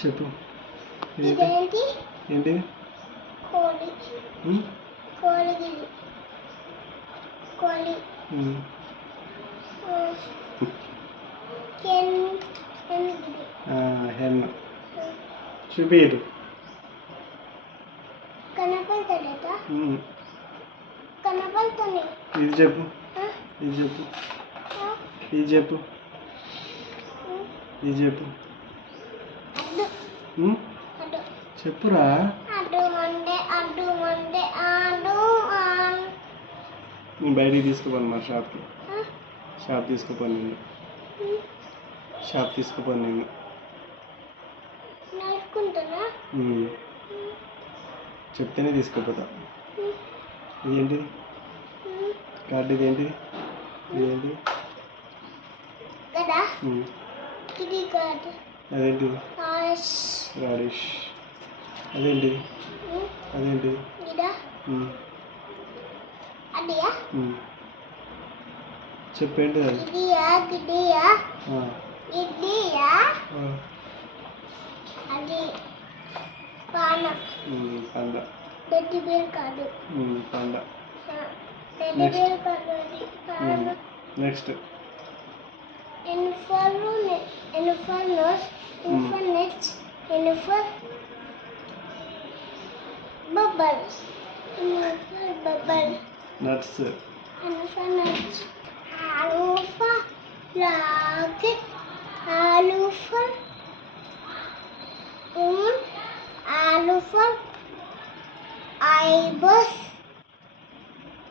చెప్పు. ఇదేంటి? ఏంటి? కోడి. కోడి. కోడి. హెన్. చూపిరు. కనపడతలేదా? కనపడుతుంది. ఇది చెప్పు. ఇది చెప్పు. ఇది చెప్పు. ఇది చెప్పు. చెప్పురా. నేను బయటికి తీసుకుపోను మా షాప్కి. షాప్ తీసుకుపోను నేను. షాప్ తీసుకుపోను నేను. చెప్తేనే తీసుకుపోతా. ఇదేంటి కార్డు? ఇదేంటి? ఇదేంటి? అదేంటి? రాడిష్. అదేంటి? అదేంటి? చెప్పేంటి అది? అది పండ. పండ. నెక్స్ట్. నట్స్. Ibis.